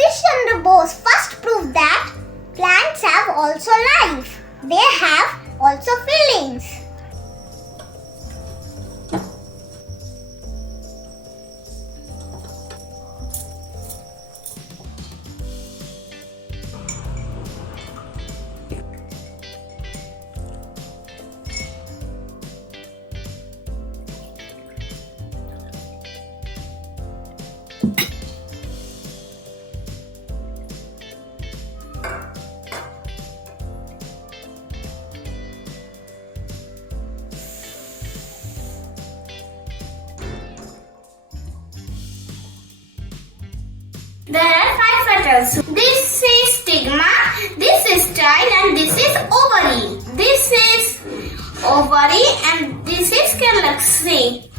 Jagdish Chandra Bose first proved that plants have also life. They have also feelings. There are 5 petals. This is stigma, this is style, and this is ovary. This is ovary and this is calyx.